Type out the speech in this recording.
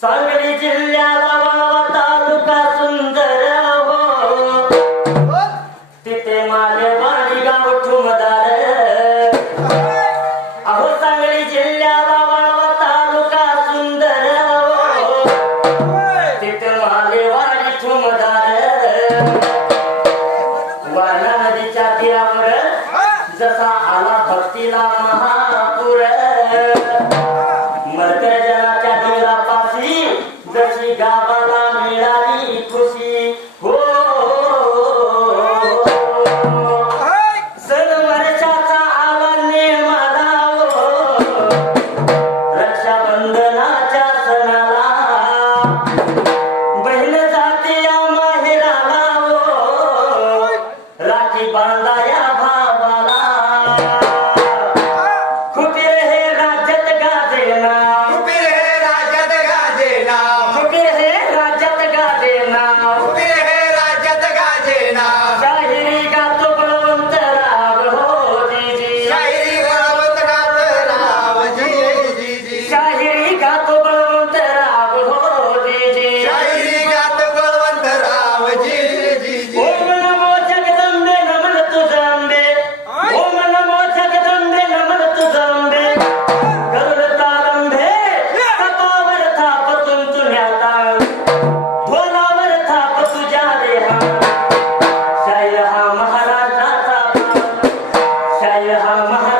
सांगली जिल्ह्याला वाळवा तालुका सुंदर हो, तिथे मालेवाडी गाव ठुमदार. अहो सांगली जिल्ह्याला वाळवा तालुका सुंदर हो, तिथे मालेवाडी ठुमदार. वारणा नदीच्या तीरावर जसा आला भक्तीला महापूर, मर्कजनाच्या दिलापाशी जशी गावाला मिळाली खुशी हो. सण वर्षाचा आला नेमाला हो, रक्षाबंधनाच्या सणाला बहीण जाते या माहेराला हो, राखी बांधा या भावाला. खुबीर हे राज्यात गाजेना, खुबीर हे राज्यात गाजेना, खुबीर हे राज्यात गाजेना. खुबीर हे राज्यात गाजेना. शाहिरी गातो बळवंतराव हो जीजी, शाहिरी बळवंतराव राव जी. शाहिरी गातो बळवंतराव हो जीजी. शाहिरी गात बळवंतराव जी. ओम नमो जगदंबे नमन तुझंबे, ओम नमो जगदंबे नमन तुझंबे. गरुड तारंभे कपावर थाप तुंतुण्याता, ढोलावर थाप तुझ्या देहा. शाहीर हा महाराजाचा, शाहीर हा महाराज